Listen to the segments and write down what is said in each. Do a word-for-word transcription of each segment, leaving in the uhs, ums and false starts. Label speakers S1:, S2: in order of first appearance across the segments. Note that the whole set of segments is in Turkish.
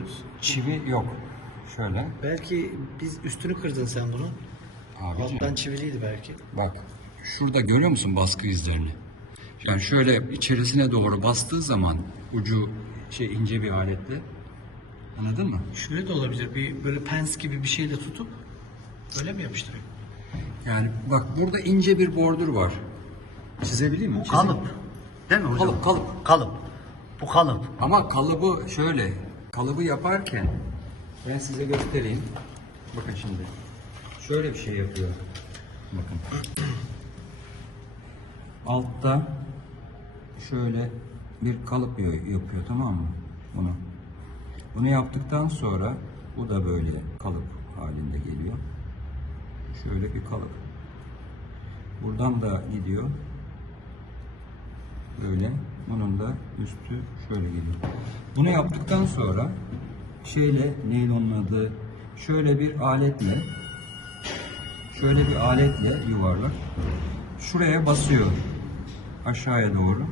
S1: görüyoruz.
S2: Çivi yok. Şöyle.
S1: Belki biz üstünü kırdın sen bunun.
S2: Abicim.
S1: Alttan çiviliydi belki.
S2: Bak şurada görüyor musun baskı izlerini? Yani şöyle içerisine doğru bastığı zaman ucu şey ince bir aletle, anladın mı?
S1: Şöyle de olabilir. Bir böyle pens gibi bir şeyle tutup öyle mi yapıştırıyor?
S2: Yani bak burada ince bir bordür var. Çizebileyim mi?
S3: Bu
S2: Çizeyim.
S3: kalıp. Değil mi hocam?
S2: Kalıp, kalıp.
S3: Kalıp. Bu kalıp.
S2: Ama kalıbı şöyle, kalıbı yaparken ben size göstereyim. Bakın şimdi. Şöyle bir şey yapıyor. Bakın. Altta şöyle bir kalıp yapıyor, tamam mı? Bunu. Bunu yaptıktan sonra bu da böyle kalıp halinde geliyor. Şöyle bir kalıp. Buradan da gidiyor. Böyle. Bunun da üstü şöyle geliyor. Bunu yaptıktan sonra şeyle, neydi onun adı? Şöyle bir aletle şöyle bir aletle yuvarlak şuraya basıyor. Aşağıya doğru.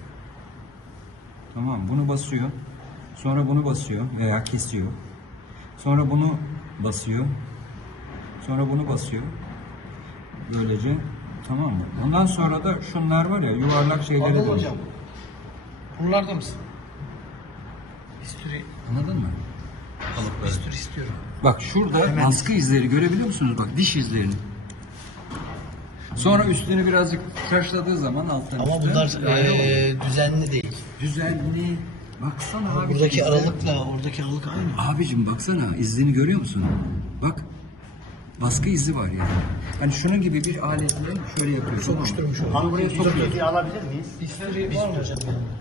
S2: Tamam, bunu basıyor. Sonra bunu basıyor veya kesiyor. Sonra bunu basıyor. Sonra bunu basıyor. Böylece, tamam mı? Ondan sonra da şunlar var ya, yuvarlak şeyleri
S1: Anladım
S2: dönüyor.
S1: hocam. Buralarda mısın? Bisturi,
S2: Anladın mı?
S1: bisturi istiyorum.
S2: Bak şurada baskı izleri görebiliyor musunuz? Bak diş izlerini. Sonra üstünü birazcık taşladığı zaman alttan
S1: Ama
S2: üstü
S1: bunlar
S2: ayrı oluyor.
S1: eee, düzenli değil.
S2: Düzenli. Baksana abi.
S1: Buradaki
S2: izler-
S1: aralıkla oradaki aralık aynı.
S2: Abicim baksana izlerini görüyor musun? Bak. Baskı izi var yani. Hani şunun gibi bir aletle şöyle yapıyorsun.
S1: Sokuşturmuş o.
S2: Bunu buraya
S3: Bir
S2: sokuyorsun.
S3: bilgi alabilir miyiz?
S1: Bisturi var mı hocam?